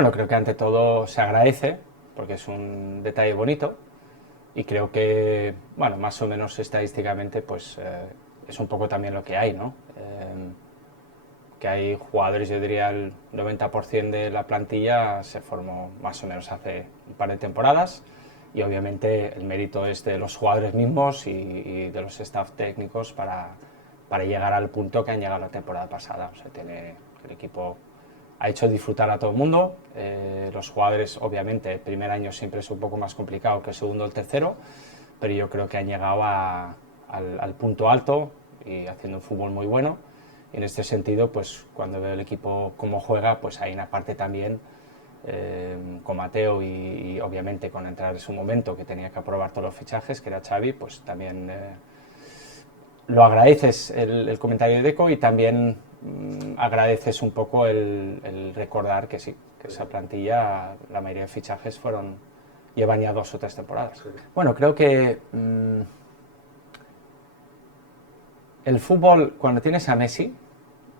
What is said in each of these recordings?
Bueno, creo que ante todo se agradece, porque es un detalle bonito, y creo que, bueno, más o menos estadísticamente, pues es un poco también lo que hay, ¿no? Que hay jugadores, yo diría el 90% de la plantilla se formó más o menos hace un par de temporadas, y obviamente el mérito es de los jugadores mismos y de los staff técnicos para llegar al punto que han llegado la temporada pasada. O sea, el equipo ha hecho disfrutar a todo el mundo. Los jugadores, obviamente, el primer año siempre es un poco más complicado que el segundo o el tercero, pero yo creo que han llegado al punto alto y haciendo un fútbol muy bueno. Y en este sentido, pues cuando veo el equipo cómo juega, pues hay una parte también con Mateo y obviamente con entrar en su momento que tenía que aprobar todos los fichajes, que era Xavi, pues también lo agradeces el comentario de Deco y también agradeces un poco el recordar que sí, que esa plantilla, la mayoría de fichajes llevan ya 2 o 3 temporadas. Sí. Bueno, creo que el fútbol, cuando tienes a Messi,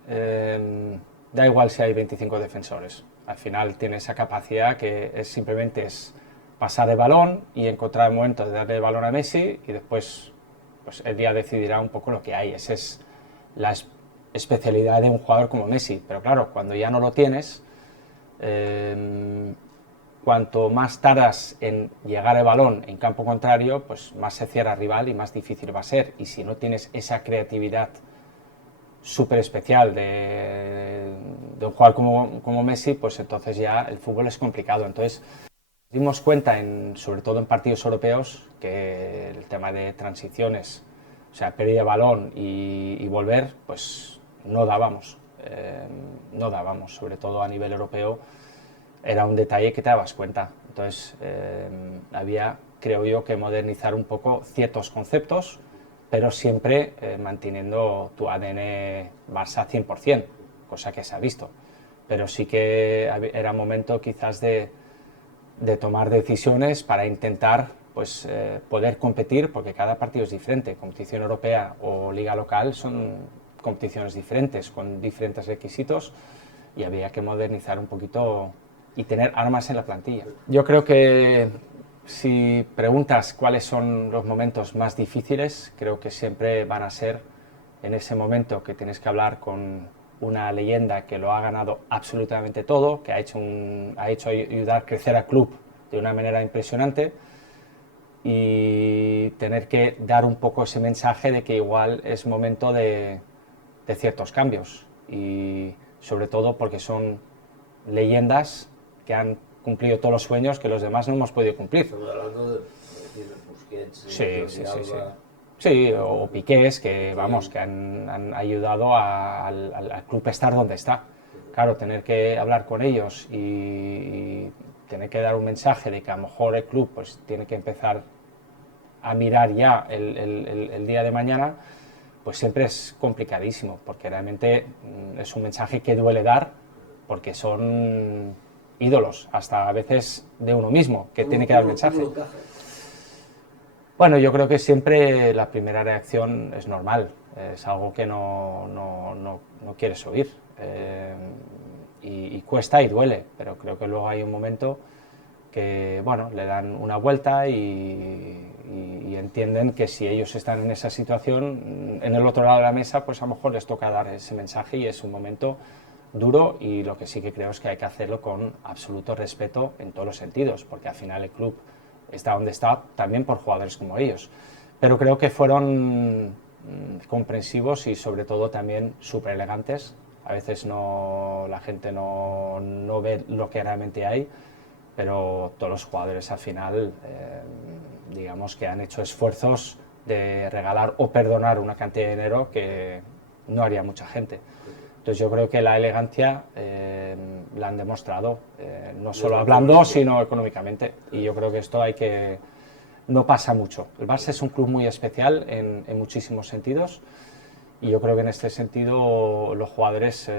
da igual si hay 25 defensores. Al final tiene esa capacidad que simplemente es pasar el balón y encontrar el momento de darle el balón a Messi y después pues el día decidirá un poco lo que hay. Esa es la especialidad de un jugador como Messi. Pero claro, cuando ya no lo tienes, cuanto más tardas en llegar el balón en campo contrario, pues más se cierra el rival y más difícil va a ser. Y si no tienes esa creatividad súper especial de un jugador como Messi, pues entonces ya el fútbol es complicado. Entonces dimos cuenta, sobre todo en partidos europeos, que el tema de transiciones, o sea, pérdida de balón y volver, pues no dábamos. No dábamos, sobre todo a nivel europeo, era un detalle que te dabas cuenta. Entonces había, creo yo, que modernizar un poco ciertos conceptos, pero siempre manteniendo tu ADN Barça 100%, cosa que se ha visto. Pero sí que era momento quizás de tomar decisiones para intentar pues, poder competir, porque cada partido es diferente. Competición europea o liga local son competiciones diferentes, con diferentes requisitos, y había que modernizar un poquito y tener armas en la plantilla. Yo creo que si preguntas cuáles son los momentos más difíciles, creo que siempre van a ser en ese momento que tienes que hablar con una leyenda que lo ha ganado absolutamente todo, que ha hecho ayudar a crecer al club de una manera impresionante, y tener que dar un poco ese mensaje de que igual es momento de ciertos cambios, y sobre todo porque son leyendas que han cumplido todos los sueños que los demás no hemos podido cumplir. Estamos hablando de Busquets, Sí, Jordi sí, sí, sí. Alba. Sí, o Piqués, que vamos, que han ayudado al club a estar donde está. Claro, tener que hablar con ellos y tener que dar un mensaje de que a lo mejor el club pues tiene que empezar a mirar ya el día de mañana, pues siempre es complicadísimo, porque realmente es un mensaje que duele dar, porque son ídolos, hasta a veces de uno mismo, que tiene que dar el mensaje. Bueno, yo creo que siempre la primera reacción es normal, es algo que no quieres oír, y cuesta y duele, pero creo que luego hay un momento que, bueno, le dan una vuelta y entienden que si ellos están en esa situación, en el otro lado de la mesa, pues a lo mejor les toca dar ese mensaje y es un momento duro, y lo que sí que creo es que hay que hacerlo con absoluto respeto en todos los sentidos, porque al final el club está donde está también por jugadores como ellos. Pero creo que fueron comprensivos y sobre todo también súper elegantes. A veces la gente no ve lo que realmente hay, pero todos los jugadores al final, digamos que han hecho esfuerzos de regalar o perdonar una cantidad de dinero que no haría mucha gente. Entonces yo creo que la elegancia la han demostrado, no solo hablando, sino económicamente. Y yo creo que esto no pasa mucho. El Barça es un club muy especial en muchísimos sentidos, y yo creo que en este sentido los jugadores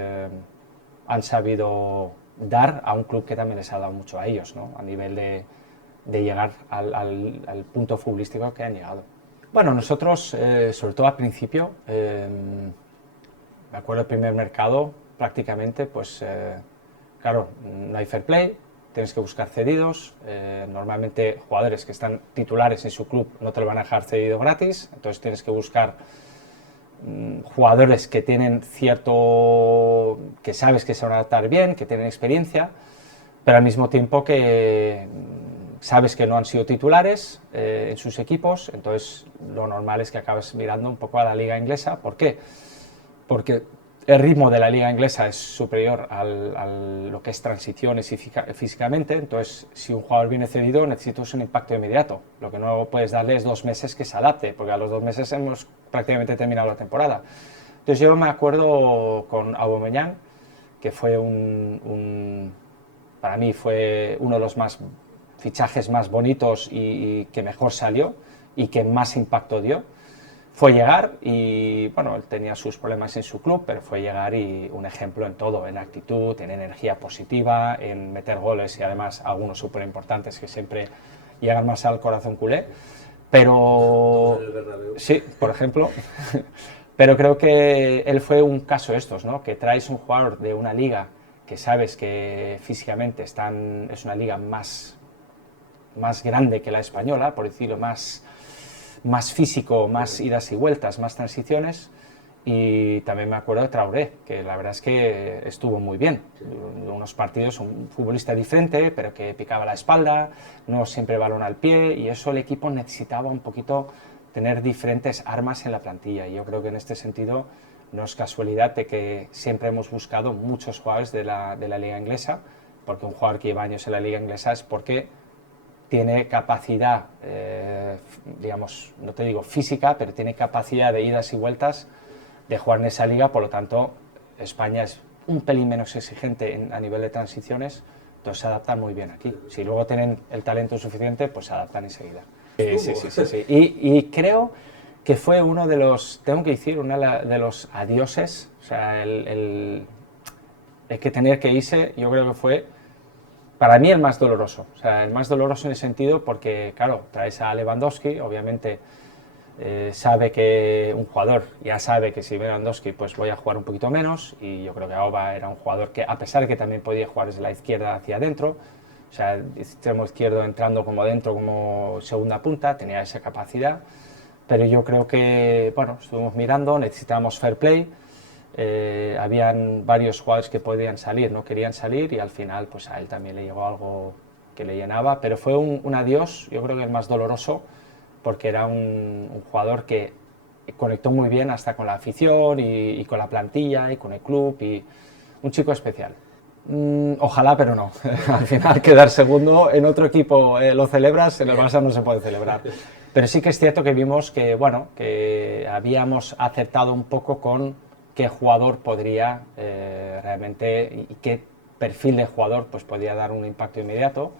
han sabido dar a un club que también les ha dado mucho a ellos, ¿no? A nivel de llegar al punto futbolístico que han llegado. Bueno, nosotros, sobre todo al principio, me acuerdo el primer mercado, prácticamente, pues claro, no hay fair play, tienes que buscar cedidos, normalmente jugadores que están titulares en su club no te lo van a dejar cedido gratis, entonces tienes que buscar jugadores que tienen cierto, que sabes que se van a adaptar bien, que tienen experiencia, pero al mismo tiempo que sabes que no han sido titulares en sus equipos, entonces lo normal es que acabes mirando un poco a la liga inglesa. ¿Por qué? Porque el ritmo de la liga inglesa es superior a lo que es transiciones y físicamente, entonces si un jugador viene cedido necesitas un impacto inmediato, lo que no puedes darle es 2 meses que se adapte, porque a los 2 meses hemos prácticamente terminado la temporada. Entonces yo me acuerdo con Aubameyang, que fue para mí fue uno de los fichajes más bonitos y que mejor salió y que más impacto dio. Fue llegar y, bueno, él tenía sus problemas en su club, pero fue llegar y un ejemplo en todo, en actitud, en energía positiva, en meter goles y además algunos súper importantes que siempre llegan más al corazón culé. Pero, sí, por ejemplo, pero creo que él fue un caso de estos, ¿no? Que traes un jugador de una liga que sabes que físicamente es una liga más grande que la española, por decirlo, más físico, más idas y vueltas, más transiciones. Y también me acuerdo de Traoré, que la verdad es que estuvo muy bien. Unos partidos, un futbolista diferente, pero que picaba la espalda, no siempre balón al pie, y eso el equipo necesitaba un poquito tener diferentes armas en la plantilla. Y yo creo que en este sentido no es casualidad de que siempre hemos buscado muchos jugadores de la liga inglesa, porque un jugador que lleva años en la liga inglesa es porque tiene capacidad, digamos, no te digo física, pero tiene capacidad de idas y vueltas de jugar en esa liga, por lo tanto España es un pelín menos exigente a nivel de transiciones, entonces se adaptan muy bien aquí. Si luego tienen el talento suficiente, pues se adaptan enseguida. Sí. Y creo que fue uno de los, tengo que decir, uno de los adioses, o sea, el que tener que irse, yo creo que fue para mí el más doloroso, o sea, el más doloroso en el sentido porque, claro, traes a Lewandowski, obviamente sabe que un jugador ya sabe que si Lewandowski pues voy a jugar un poquito menos, y yo creo que Auba era un jugador que, a pesar de que también podía jugar desde la izquierda hacia adentro, o sea, extremo izquierdo entrando como dentro, como segunda punta, tenía esa capacidad, pero yo creo que, bueno, estuvimos mirando, necesitábamos fair play. Habían varios jugadores que podían salir, no querían salir, y al final pues a él también le llegó algo que le llenaba, pero fue un adiós, yo creo que el más doloroso, porque era un jugador que conectó muy bien hasta con la afición y con la plantilla y con el club, y un chico especial. Ojalá, pero no. Al final quedar segundo en otro equipo lo celebras, en el Barça no se puede celebrar. Pero sí que es cierto que vimos que, bueno, que habíamos acertado un poco con qué jugador podría realmente y qué perfil de jugador pues podría dar un impacto inmediato,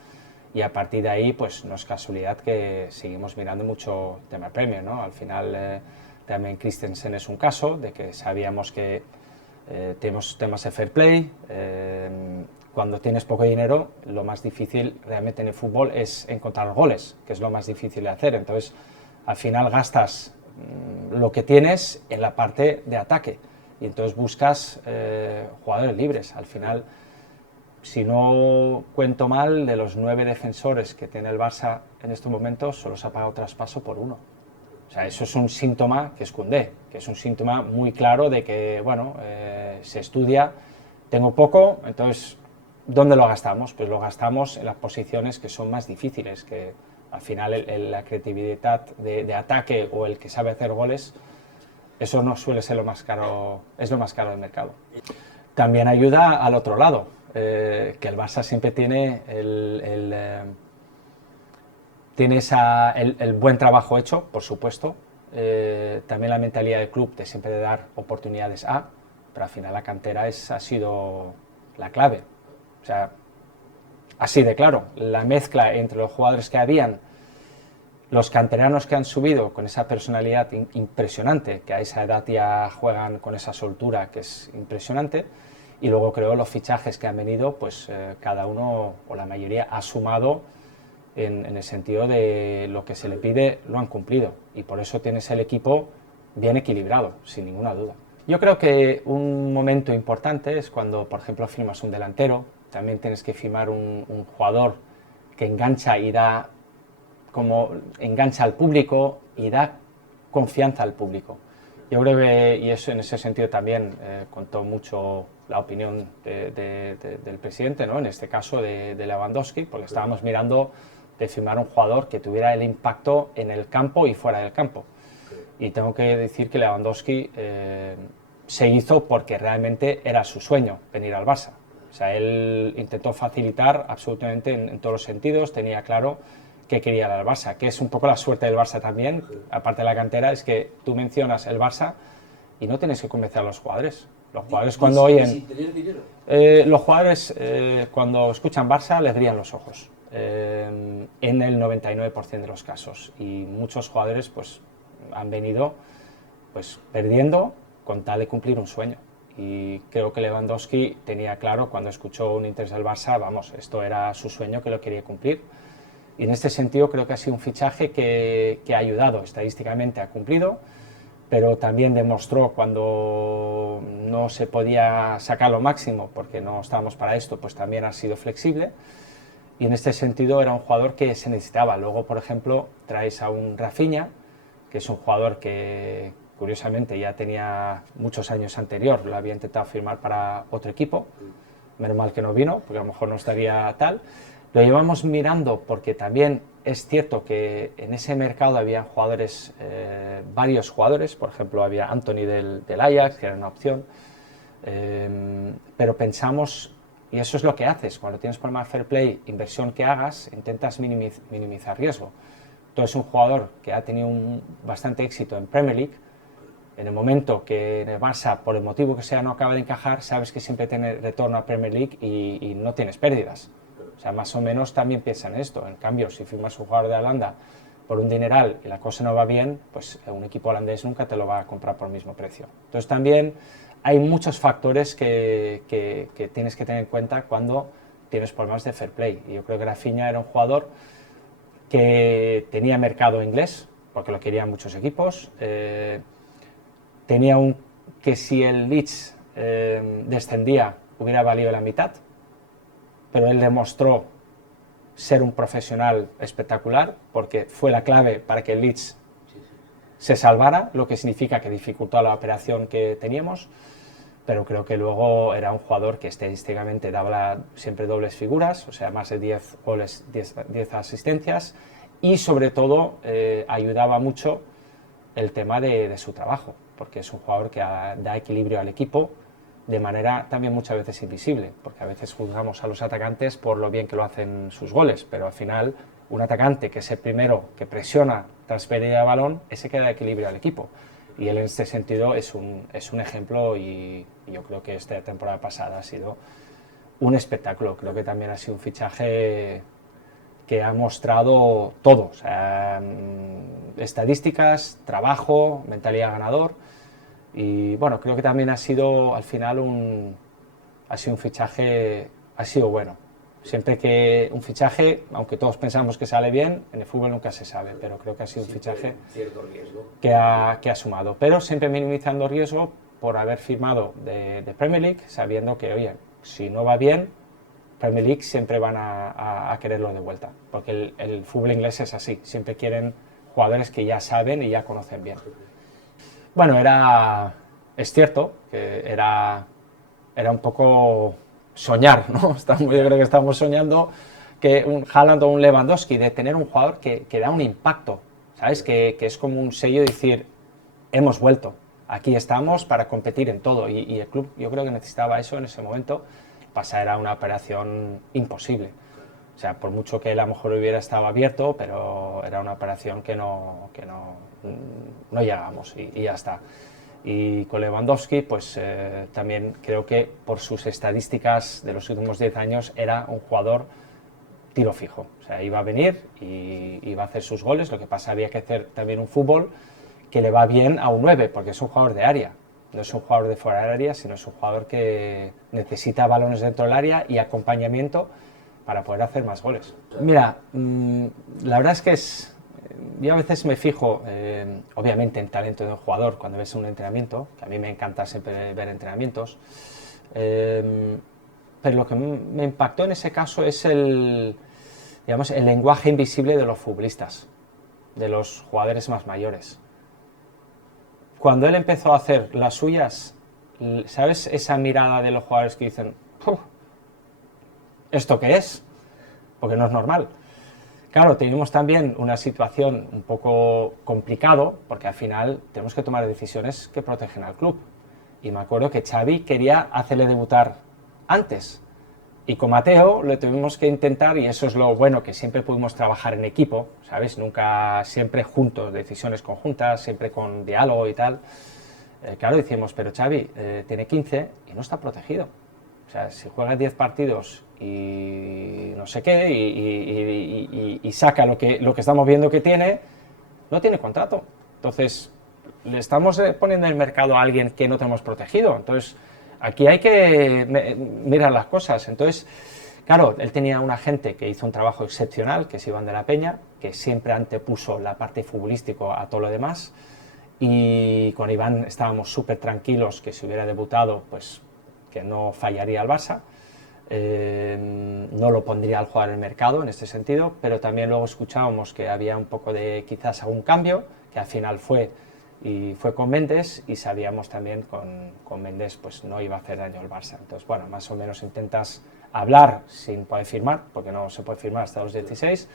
y a partir de ahí pues no es casualidad que seguimos mirando mucho tema Premier, ¿no? Al final también Christensen es un caso de que sabíamos que tenemos temas de fair play, cuando tienes poco dinero lo más difícil realmente en el fútbol es encontrar goles, que es lo más difícil de hacer, entonces al final gastas lo que tienes en la parte de ataque, y entonces buscas jugadores libres. Al final, si no cuento mal, de los 9 defensores que tiene el Barça en estos momentos, solo se ha pagado traspaso por 1. O sea, eso es un síntoma que es Koundé, que es un síntoma muy claro de que, bueno, se estudia, tengo poco, entonces, ¿dónde lo gastamos? Pues lo gastamos en las posiciones que son más difíciles, que al final la creatividad de ataque o el que sabe hacer goles, eso no suele ser lo más caro, es lo más caro del mercado. También ayuda al otro lado, que el Barça siempre tiene el buen trabajo hecho, por supuesto, también la mentalidad del club de siempre de dar oportunidades pero al final la cantera ha sido la clave. O sea, así de claro, la mezcla entre los jugadores que habían, los canteranos que han subido con esa personalidad impresionante, que a esa edad ya juegan con esa soltura que es impresionante, y luego creo los fichajes que han venido, pues cada uno o la mayoría ha sumado en el sentido de lo que se le pide lo han cumplido, y por eso tienes el equipo bien equilibrado, sin ninguna duda. Yo creo que un momento importante es cuando, por ejemplo, firmas un delantero, también tienes que firmar un jugador que engancha y da, como engancha al público y da confianza al público. Yo creo que, y eso en ese sentido también contó mucho la opinión del presidente, ¿no? En este caso de Lewandowski, porque estábamos mirando de firmar un jugador que tuviera el impacto en el campo y fuera del campo. Y tengo que decir que Lewandowski se hizo porque realmente era su sueño venir al Barça. O sea, él intentó facilitar absolutamente en todos los sentidos, tenía claro que quería ir al Barça, que es un poco la suerte del Barça también, aparte de la cantera, es que tú mencionas el Barça y no tienes que convencer a los jugadores. Los jugadores cuando oyen... ¿Sin tener dinero? Los jugadores cuando escuchan Barça les brillan los ojos, en el 99% de los casos, y muchos jugadores pues han venido pues perdiendo con tal de cumplir un sueño. Y creo que Lewandowski tenía claro cuando escuchó un interés del Barça, vamos, esto era su sueño, que lo quería cumplir. Y en este sentido creo que ha sido un fichaje que ha ayudado estadísticamente, ha cumplido, pero también demostró cuando no se podía sacar lo máximo, porque no estábamos para esto, pues también ha sido flexible. Y en este sentido era un jugador que se necesitaba. Luego, por ejemplo, traes a un Rafinha, que es un jugador que curiosamente ya tenía muchos años anterior, lo había intentado firmar para otro equipo, menos mal que no vino, porque a lo mejor no estaría tal. Lo llevamos mirando porque también es cierto que en ese mercado había jugadores, varios jugadores, por ejemplo había Anthony del Ajax, que era una opción, pero pensamos, y eso es lo que haces, cuando tienes problemas fair play, inversión que hagas, intentas minimizar riesgo. Entonces un jugador que ha tenido bastante éxito en Premier League, en el momento que en el Barça, por el motivo que sea, no acaba de encajar, sabes que siempre tiene retorno a Premier League y no tienes pérdidas. O sea, más o menos también piensa en esto. En cambio, si firmas un jugador de Holanda por un dineral y la cosa no va bien, pues un equipo holandés nunca te lo va a comprar por el mismo precio. Entonces también hay muchos factores que tienes que tener en cuenta cuando tienes problemas de fair play. Y yo creo que Rafinha era un jugador que tenía mercado inglés, porque lo querían muchos equipos. Tenía que si el Leeds descendía hubiera valido la mitad, pero él demostró ser un profesional espectacular porque fue la clave para que el Leeds se salvara, lo que significa que dificultó la operación que teníamos, pero creo que luego era un jugador que estadísticamente daba siempre dobles figuras, o sea, más de 10 goles, 10 asistencias, y sobre todo ayudaba mucho el tema de su trabajo, porque es un jugador que da equilibrio al equipo de manera también muchas veces invisible, porque a veces juzgamos a los atacantes por lo bien que lo hacen sus goles, pero al final un atacante que es el primero que presiona tras pérdida de balón, ese que da equilibrio al equipo. Y él en este sentido es un ejemplo, y yo creo que esta temporada pasada ha sido un espectáculo. Creo que también ha sido un fichaje que ha mostrado todo, o sea, estadísticas, trabajo, mentalidad ganador. Y bueno, creo que también ha sido al final un fichaje, ha sido bueno. Siempre que un fichaje, aunque todos pensamos que sale bien, en el fútbol nunca se sabe, pero creo que ha sido un fichaje que ha sumado. Pero siempre minimizando riesgo por haber firmado de Premier League, sabiendo que, oye, si no va bien, Premier League siempre van a quererlo de vuelta, porque el fútbol inglés es así, siempre quieren jugadores que ya saben y ya conocen bien. Bueno, es cierto que era un poco soñar, ¿no? Yo creo que estamos soñando que un Haaland o un Lewandowski, de tener un jugador que da un impacto, ¿sabes? Que es como un sello de decir, hemos vuelto, aquí estamos para competir en todo, y el club yo creo que necesitaba eso en ese momento. Pasar era una operación imposible. O sea, por mucho que él a lo mejor hubiera estado abierto, pero era una operación que no llegamos, y ya está. Y con Lewandowski, pues también creo que por sus estadísticas de los últimos 10 años era un jugador tiro fijo. O sea, iba a venir y iba a hacer sus goles. Lo que pasa, había que hacer también un fútbol que le va bien a un 9, porque es un jugador de área. No es un jugador de fuera del área, sino es un jugador que necesita balones dentro del área y acompañamiento para poder hacer más goles. Mira, la verdad es que yo a veces me fijo, obviamente, en talento de un jugador cuando ves un entrenamiento, que a mí me encanta siempre ver entrenamientos, pero lo que me impactó en ese caso es digamos, el lenguaje invisible de los futbolistas, de los jugadores más mayores. Cuando él empezó a hacer las suyas, ¿sabes esa mirada de los jugadores que dicen, ¿esto qué es? Porque no es normal. Claro, tenemos también una situación un poco complicado, porque al final tenemos que tomar decisiones que protegen al club. Y me acuerdo que Xavi quería hacerle debutar antes. Y con Mateo lo tuvimos que intentar, y eso es lo bueno, que siempre pudimos trabajar en equipo, ¿sabes? Nunca, siempre juntos, decisiones conjuntas, siempre con diálogo y tal. Claro, decimos, pero Xavi tiene 15 y no está protegido. O sea, si juega 10 partidos y no sé qué, y saca lo que estamos viendo que tiene, no tiene contrato. Entonces, le estamos poniendo en el mercado a alguien que no tenemos protegido. Entonces, aquí hay que mirar las cosas. Entonces, claro, él tenía un agente que hizo un trabajo excepcional, que es Iván de la Peña, que siempre antepuso la parte futbolística a todo lo demás. Y con Iván estábamos súper tranquilos que si hubiera debutado, pues que no fallaría al Barça. No lo pondría al jugar en el mercado en este sentido, pero también luego escuchábamos que había un poco de quizás algún cambio, que al final fue con Méndez, y sabíamos también con Méndez pues no iba a hacer daño al Barça. Entonces, bueno, más o menos intentas hablar sin poder firmar, porque no se puede firmar hasta los 16,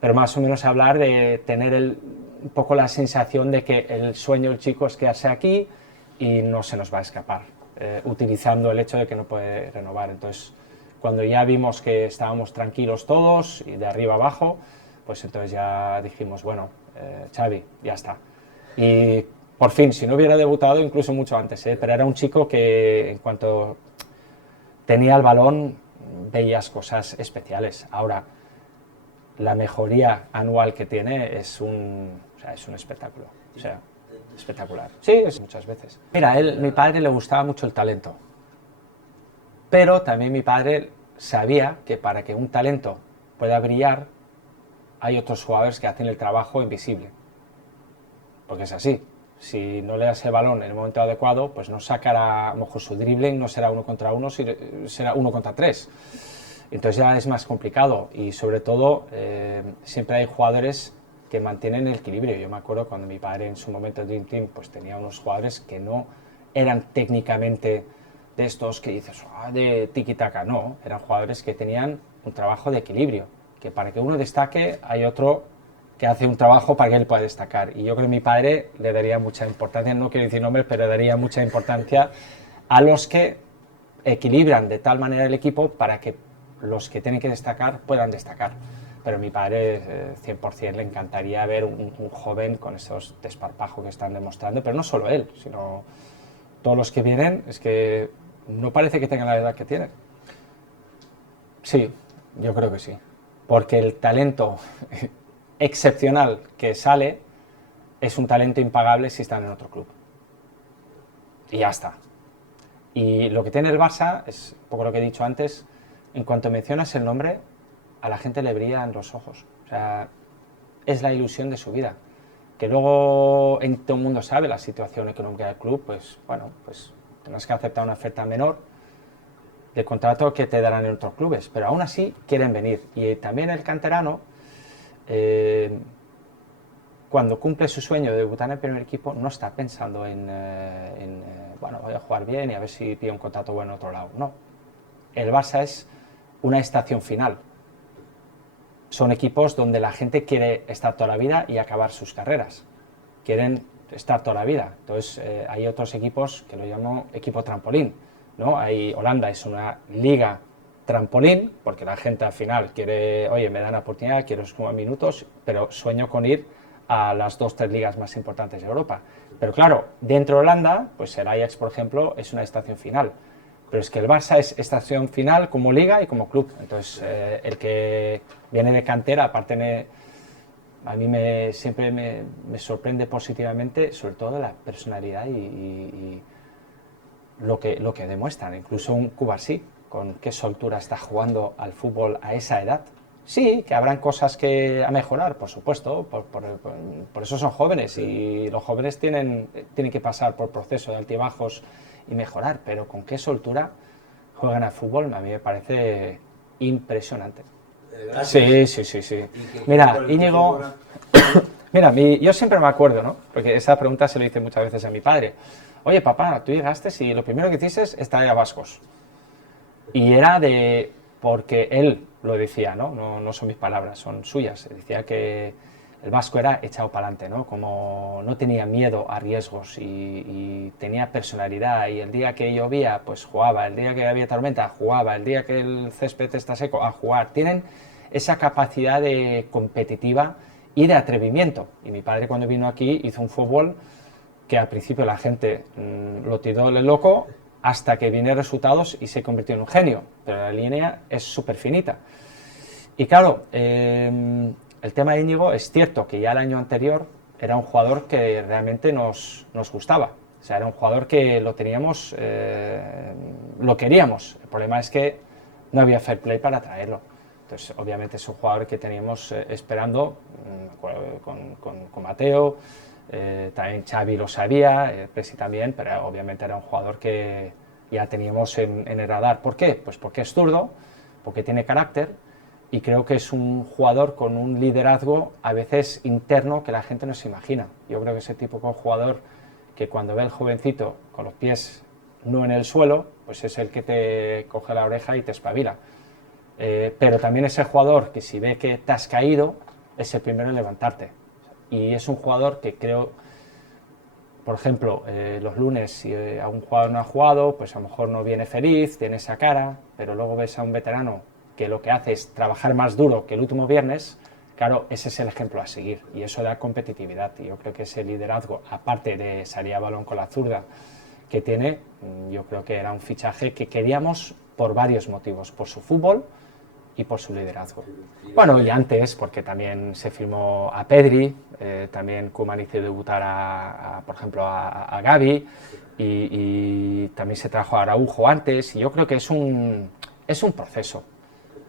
pero más o menos hablar de tener un poco la sensación de que el sueño del chico es quedarse aquí y no se nos va a escapar, utilizando el hecho de que no puede renovar. Entonces, cuando ya vimos que estábamos tranquilos todos y de arriba abajo, pues entonces ya dijimos, bueno, Xavi, ya está. Y por fin, si no hubiera debutado incluso mucho antes, pero era un chico que en cuanto tenía el balón veías cosas especiales. Ahora, la mejoría anual que tiene es un espectáculo, o sea, espectacular. Sí, es muchas veces. Mira, mi padre le gustaba mucho el talento, pero también mi padre sabía que para que un talento pueda brillar hay otros jugadores que hacen el trabajo invisible, porque es así. Si no le das el balón en el momento adecuado, pues no sacará, a lo mejor su dribbling no será 1 contra 1, será 1 contra 3. Entonces ya es más complicado, y sobre todo siempre hay jugadores que mantienen el equilibrio. Yo me acuerdo cuando mi padre en su momento de Dream Team pues tenía unos jugadores que no eran técnicamente de estos que dices, de tiki-taka, no, eran jugadores que tenían un trabajo de equilibrio, que para que uno destaque hay otro que hace un trabajo para que él pueda destacar. Y yo creo que mi padre le daría mucha importancia, no quiero decir nombres, pero daría mucha importancia a los que equilibran de tal manera el equipo para que los que tienen que destacar puedan destacar. Pero a mi padre 100% le encantaría ver un joven con esos desparpajos que están demostrando, pero no solo él, sino todos los que vienen, es que no parece que tengan la edad que tienen. Sí, yo creo que sí, porque el talento excepcional que sale es un talento impagable si están en otro club. Y ya está. Y lo que tiene el Barça es un poco lo que he dicho antes, en cuanto mencionas el nombre, a la gente le brillan los ojos. O sea, es la ilusión de su vida. Que luego en todo el mundo sabe la situación económica del club, pues bueno, pues tendrás que aceptar una oferta menor de contrato que te darán en otros clubes, pero aún así quieren venir. Y también el canterano, cuando cumple su sueño de debutar en el primer equipo, no está pensando bueno, voy a jugar bien y a ver si pido un contrato bueno en otro lado. No. El Barça es una estación final. Son equipos donde la gente quiere estar toda la vida y acabar sus carreras. Quieren estar toda la vida. Entonces, hay otros equipos que lo llamo equipo trampolín, ¿no? Holanda es una liga trampolín, porque la gente al final quiere, oye, me dan la oportunidad, quiero sumar minutos, pero sueño con ir a las 2-3 ligas más importantes de Europa. Pero claro, dentro de Holanda, pues el Ajax, por ejemplo, es una estación final. Pero es que el Barça es estación final como liga y como club. Entonces, el que viene de cantera, aparte a mí siempre me sorprende positivamente, sobre todo la personalidad y lo que demuestran. Incluso un Cubarsí, con qué soltura está jugando al fútbol a esa edad. Sí, que habrán cosas a mejorar, por supuesto, por eso son jóvenes, y los jóvenes tienen que pasar por proceso de altibajos y mejorar, pero con qué soltura juegan al fútbol, a mí me parece impresionante. Gracias. Sí. ¿Y qué Mira, futbol Íñigo, juega? mira, yo siempre me acuerdo, ¿no? Porque esa pregunta se le hice muchas veces a mi padre. Oye, papá, tú llegaste y lo primero que hiciste es traer a vascos. Y era porque él lo decía, ¿no? No son mis palabras, son suyas. Decía que el vasco era echado para adelante, ¿no? Como no tenía miedo a riesgos y tenía personalidad. Y el día que llovía, pues jugaba. El día que había tormenta, jugaba. El día que el césped está seco, a jugar. Tienen esa capacidad de competitiva y de atrevimiento. Y mi padre, cuando vino aquí, hizo un fútbol que al principio la gente lo tiró de loco, hasta que viene resultados y se convirtió en un genio, pero la línea es súper finita. Y claro, el tema de Íñigo es cierto que ya el año anterior era un jugador que realmente nos gustaba, o sea, era un jugador que lo teníamos, lo queríamos, el problema es que no había fair play para traerlo. Entonces, obviamente es un jugador que teníamos esperando, con Mateo, también Xavi lo sabía, Presi también, pero obviamente era un jugador que ya teníamos en el radar. ¿Por qué? Pues porque es zurdo, porque tiene carácter y creo que es un jugador con un liderazgo a veces interno que la gente no se imagina. Yo creo que ese tipo de jugador que cuando ve al jovencito con los pies no en el suelo, pues es el que te coge la oreja y te espabila. Pero también es el jugador que si ve que te has caído, es el primero en levantarte. Y es un jugador que creo, por ejemplo, los lunes si a un jugador no ha jugado, pues a lo mejor no viene feliz, tiene esa cara, pero luego ves a un veterano que lo que hace es trabajar más duro que el último viernes, claro, ese es el ejemplo a seguir y eso da competitividad. Y yo creo que ese liderazgo, aparte de salir a balón con la zurda que tiene, yo creo que era un fichaje que queríamos por varios motivos, por su fútbol y por su liderazgo. Bueno, y antes, porque también se firmó a Pedri, también Koeman hizo debutar, por ejemplo, a Gavi, y también se trajo a Araujo antes, y yo creo que es un proceso.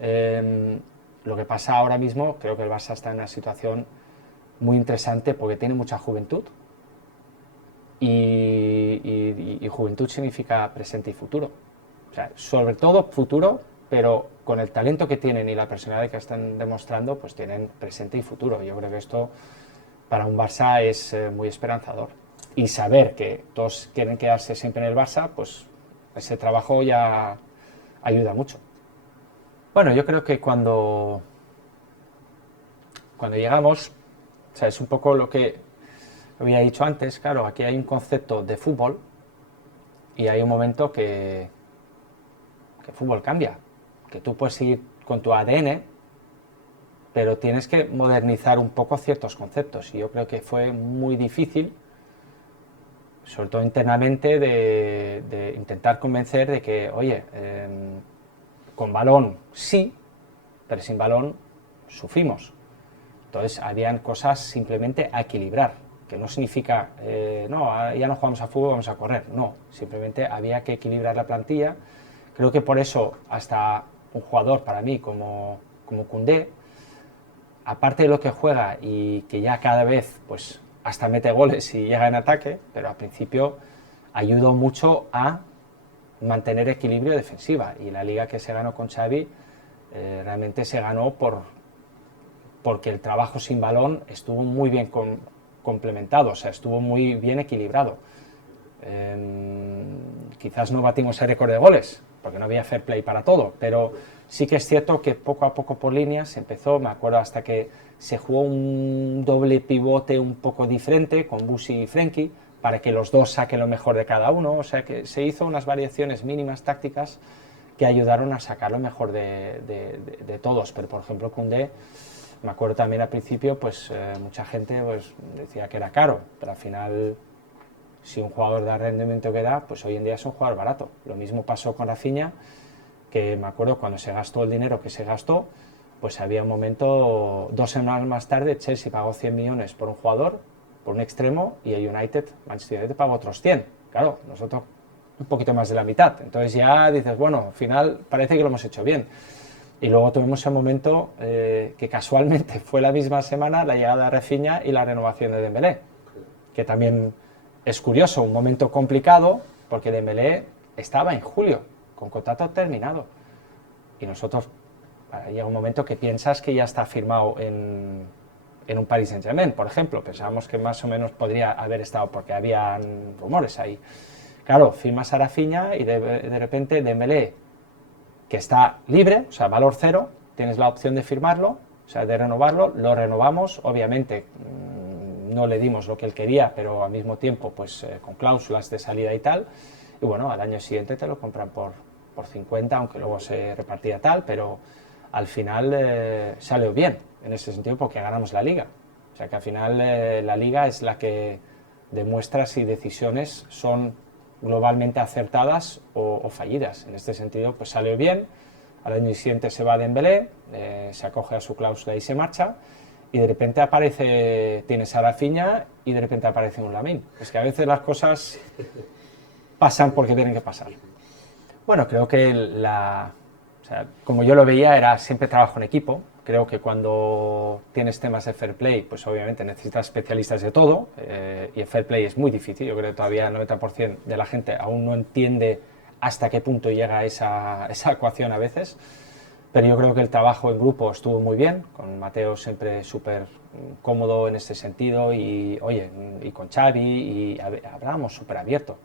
Lo que pasa ahora mismo, creo que el Barça está en una situación muy interesante porque tiene mucha juventud, y juventud significa presente y futuro. O sea, sobre todo futuro, pero con el talento que tienen y la personalidad que están demostrando, pues tienen presente y futuro. Yo creo que esto para un Barça es muy esperanzador. Y saber que todos quieren quedarse siempre en el Barça, pues ese trabajo ya ayuda mucho. Bueno, yo creo que cuando llegamos, o sea, es un poco lo que había dicho antes, claro, aquí hay un concepto de fútbol y hay un momento que el fútbol cambia, que tú puedes seguir con tu ADN, pero tienes que modernizar un poco ciertos conceptos. Y yo creo que fue muy difícil, sobre todo internamente, de intentar convencer de que, oye, con balón sí, pero sin balón sufrimos. Entonces, habían cosas simplemente a equilibrar, que no significa, no, ya no jugamos a fútbol, vamos a correr. No, simplemente había que equilibrar la plantilla. Creo que por eso hasta un jugador para mí como Koundé, aparte de lo que juega y que ya cada vez pues hasta mete goles y llega en ataque, pero al principio ayudó mucho a mantener equilibrio defensiva, y la liga que se ganó con Xavi realmente se ganó porque el trabajo sin balón estuvo muy bien complementado, o sea, estuvo muy bien equilibrado. Quizás no batimos el récord de goles, porque no había fair play para todo, pero sí que es cierto que poco a poco por líneas se empezó, me acuerdo hasta que se jugó un doble pivote un poco diferente con Busi y Frenkie, para que los dos saquen lo mejor de cada uno, o sea que se hizo unas variaciones mínimas tácticas que ayudaron a sacar lo mejor de todos, pero por ejemplo Koundé, me acuerdo también al principio, pues mucha gente pues, decía que era caro, pero al final si un jugador da rendimiento que da, pues hoy en día es un jugador barato. Lo mismo pasó con Rafinha, que me acuerdo cuando se gastó el dinero que se gastó, pues había un momento, 2 semanas más tarde, Chelsea pagó 100 millones por un jugador, por un extremo, y el Manchester United pagó otros 100. Claro, nosotros un poquito más de la mitad. Entonces ya dices, bueno, al final parece que lo hemos hecho bien. Y luego tuvimos el momento que casualmente fue la misma semana la llegada de Rafinha y la renovación de Dembélé, que también es curioso, un momento complicado, porque Dembélé estaba en julio con contrato terminado. Y nosotros, llega un momento que piensas que ya está firmado en un Paris Saint-Germain, por ejemplo. Pensábamos que más o menos podría haber estado, porque habían rumores ahí. Claro, firmas a Rafinha y de repente Dembélé, que está libre, o sea, valor cero, tienes la opción de firmarlo, o sea, de renovarlo, lo renovamos, obviamente no le dimos lo que él quería, pero al mismo tiempo, pues con cláusulas de salida y tal, y bueno, al año siguiente te lo compran por 50, aunque luego se repartía tal, pero al final salió bien, en ese sentido, porque ganamos la Liga. O sea, que al final la Liga es la que demuestra si decisiones son globalmente acertadas o fallidas. En este sentido, pues salió bien, al año siguiente se va a Dembélé, se acoge a su cláusula y se marcha, y de repente tienes a Rafinha y de repente aparece un Lamine. Es que a veces las cosas pasan porque tienen que pasar. Bueno, creo que o sea, como yo lo veía, era siempre trabajo en equipo. Creo que cuando tienes temas de fair play, pues obviamente necesitas especialistas de todo, y el fair play es muy difícil. Yo creo que todavía el 90% de la gente aún no entiende hasta qué punto llega esa ecuación a veces. Pero yo creo que el trabajo en grupo estuvo muy bien, con Mateo siempre súper cómodo en este sentido, y oye, y con Xavi, y hablábamos súper abierto,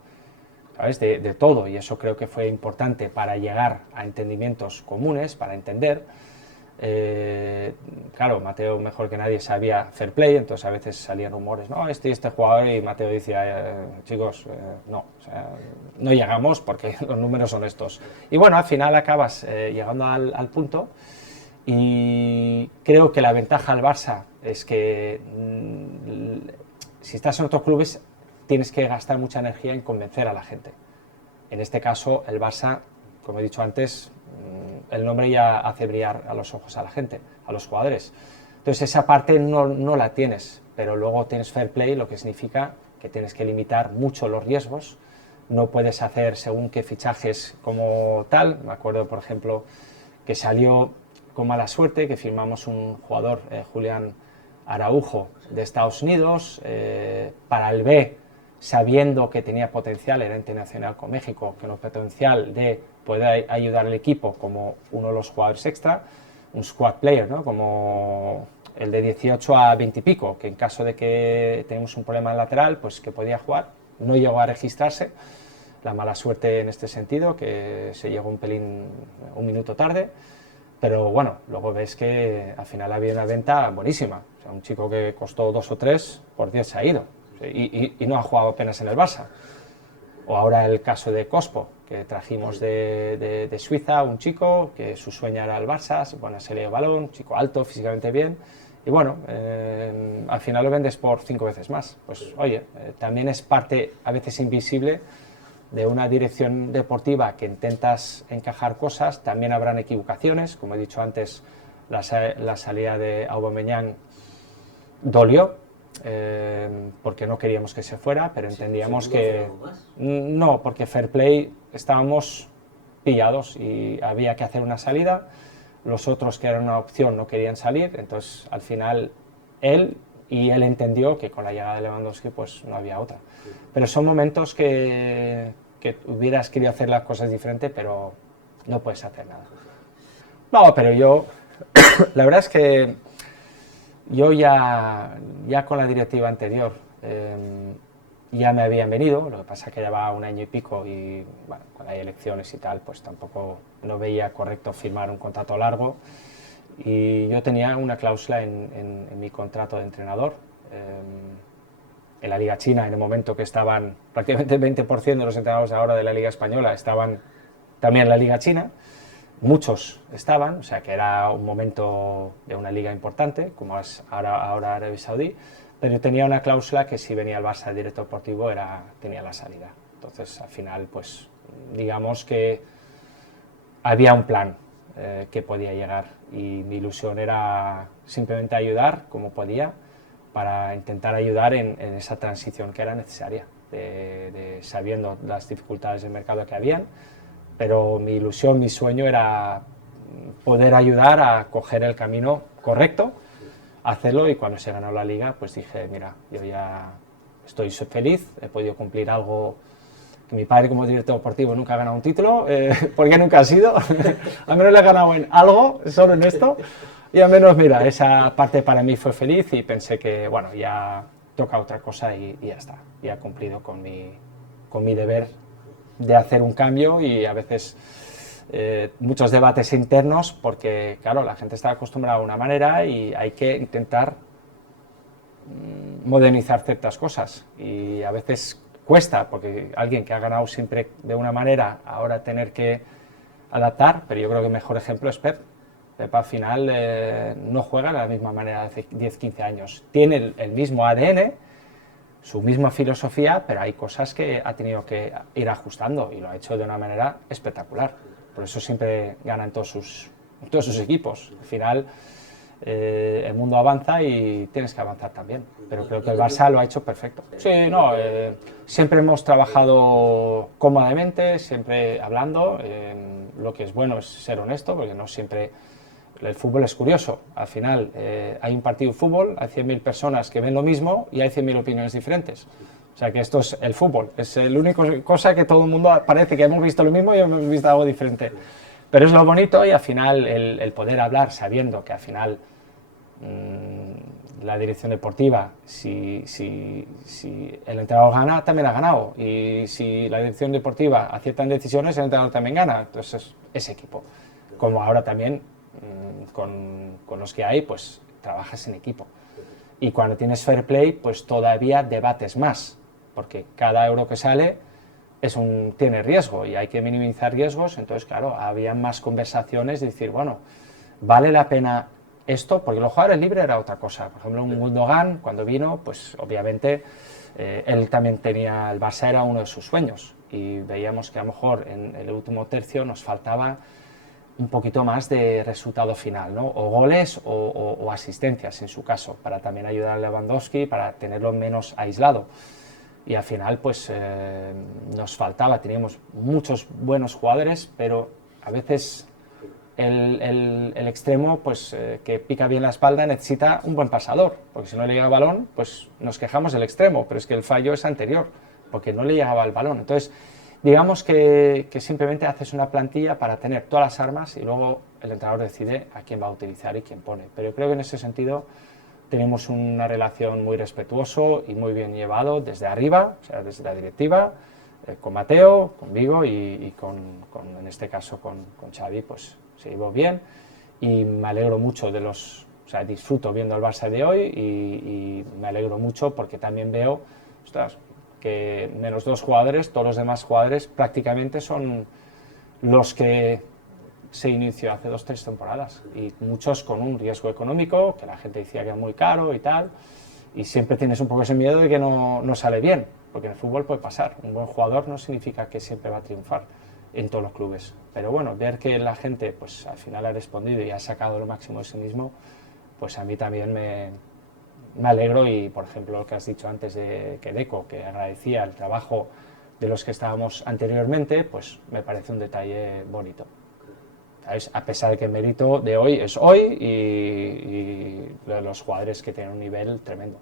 ¿sabes? De todo, y eso creo que fue importante para llegar a entendimientos comunes, para entender. Claro, Mateo mejor que nadie sabía fair play, entonces a veces salían rumores, no, este jugador, y Mateo decía, chicos, no, o sea, no llegamos porque los números son estos. Y bueno, al final acabas llegando al punto, y creo que la ventaja del Barça es que si estás en otros clubes tienes que gastar mucha energía en convencer a la gente. En este caso, el Barça, como he dicho antes, el nombre ya hace brillar a los ojos a la gente, a los jugadores. Entonces esa parte no la tienes, pero luego tienes fair play, lo que significa que tienes que limitar mucho los riesgos. No puedes hacer según qué fichajes como tal. Me acuerdo, por ejemplo, que salió con mala suerte, que firmamos un jugador, Julián Araujo, de Estados Unidos, para el B, sabiendo que tenía potencial, era internacional con México, que no potencial de poder ayudar al equipo como uno de los jugadores extra, un squad player, ¿no? Como el de 18 a 20 y pico, que en caso de que tenemos un problema en lateral, pues que podía jugar. No llegó a registrarse, la mala suerte en este sentido, que se llegó un minuto tarde, pero bueno, luego ves que al final había una venta buenísima. O sea, un chico que costó 2 o 3 por 10 se ha ido, y no ha jugado apenas en el Barça. O ahora el caso de Cospo, que trajimos de Suiza, un chico que su sueño era el Barça, buena serie de balón, chico alto, físicamente bien, y bueno, al final lo vendes por 5 veces más. Pues oye, también es parte a veces invisible de una dirección deportiva que intentas encajar cosas. También habrán equivocaciones, como he dicho antes, la salida de Aubameyang dolió, porque no queríamos que se fuera, pero entendíamos que no, porque fair play estábamos pillados y había que hacer una salida. Los otros que eran una opción no querían salir, entonces al final él entendió que con la llegada de Lewandowski pues no había otra. Pero son momentos que hubieras querido hacer las cosas diferente, pero no puedes hacer nada. No, pero yo la verdad es que yo ya con la directiva anterior ya me habían venido, lo que pasa es que llevaba un año y pico, y bueno, con las elecciones y tal, pues tampoco no veía correcto firmar un contrato largo, y yo tenía una cláusula en mi contrato de entrenador. En la Liga China, en el momento que estaban prácticamente el 20% de los entrenadores ahora de la Liga Española estaban también en la Liga China, muchos estaban, o sea que era un momento de una liga importante, como es ahora Arabia Saudí, pero tenía una cláusula que si venía el Barça de director deportivo tenía la salida. Entonces al final, pues digamos que había un plan que podía llegar, y mi ilusión era simplemente ayudar como podía, para intentar ayudar en esa transición que era necesaria, sabiendo las dificultades del mercado que habían, pero mi ilusión, mi sueño era poder ayudar a coger el camino correcto, hacerlo, y cuando se ganó la Liga, pues dije, mira, yo ya estoy feliz, he podido cumplir algo mi padre como director deportivo nunca ha ganado un título, porque nunca ha sido, al menos le ha ganado en algo, solo en esto, y al menos, mira, esa parte para mí fue feliz y pensé que, bueno, ya toca otra cosa y ya está, ya he cumplido con mi deber de hacer un cambio y a veces muchos debates internos porque, claro, la gente está acostumbrada a una manera y hay que intentar modernizar ciertas cosas y a veces cuesta porque alguien que ha ganado siempre de una manera ahora tener que adaptar, pero yo creo que el mejor ejemplo es Pep. Pep al final no juega de la misma manera de hace 10-15 años. Tiene el mismo ADN, su misma filosofía, pero hay cosas que ha tenido que ir ajustando y lo ha hecho de una manera espectacular. Por eso siempre gana en todos sus equipos. Al final el mundo avanza y tienes que avanzar también. Pero creo que el Barça lo ha hecho perfecto. Sí, no, siempre hemos trabajado cómodamente, siempre hablando. Lo que es bueno es ser honesto, porque no siempre... El fútbol es curioso. Al final hay un partido de fútbol, hay 100.000 personas que ven lo mismo y hay 100.000 opiniones diferentes. O sea que esto es el fútbol. Es la única cosa que todo el mundo parece que hemos visto lo mismo y hemos visto algo diferente. Pero es lo bonito y al final el poder hablar sabiendo que al final la dirección deportiva, si el entrenador gana, también ha ganado. Y si la dirección deportiva aciertan decisiones, el entrenador también gana. Entonces es equipo. Como ahora también con los que hay, pues trabajas en equipo. Y cuando tienes fair play, pues todavía debates más, porque cada euro que sale tiene riesgo y hay que minimizar riesgos. Entonces, claro, había más conversaciones de decir, bueno, ¿vale la pena esto? Porque los jugadores libres era otra cosa. Por ejemplo, un Gundogan, cuando vino, pues obviamente él también tenía, el Barça era uno de sus sueños y veíamos que a lo mejor en el último tercio nos faltaba un poquito más de resultado final, ¿no? O goles o asistencias en su caso, para también ayudar a Lewandowski, para tenerlo menos aislado. Y al final pues nos faltaba, teníamos muchos buenos jugadores, pero a veces el extremo pues que pica bien la espalda necesita un buen pasador, porque si no le llega el balón pues nos quejamos del extremo, pero es que el fallo es anterior, porque no le llegaba el balón. Entonces digamos que simplemente haces una plantilla para tener todas las armas y luego el entrenador decide a quién va a utilizar y quién pone. Pero yo creo que en ese sentido tenemos una relación muy respetuoso y muy bien llevado desde arriba, o sea, desde la directiva, con Mateo, conmigo y en este caso con Xavi, pues se llevó bien y me alegro mucho o sea, disfruto viendo al Barça de hoy y me alegro mucho porque también veo, ostras, que menos 2 jugadores, todos los demás jugadores prácticamente son los que se inició hace 2-3 temporadas y muchos con un riesgo económico, que la gente decía que era muy caro y tal, y siempre tienes un poco ese miedo de que no sale bien, porque en el fútbol puede pasar, un buen jugador no significa que siempre va a triunfar en todos los clubes, pero bueno, ver que la gente pues al final ha respondido y ha sacado lo máximo de sí mismo, pues a mí también me alegro y, por ejemplo, lo que has dicho antes de que Deco, que agradecía el trabajo de los que estábamos anteriormente, pues me parece un detalle bonito. ¿Sabes? A pesar de que el mérito de hoy es hoy y los jugadores que tienen un nivel tremendo.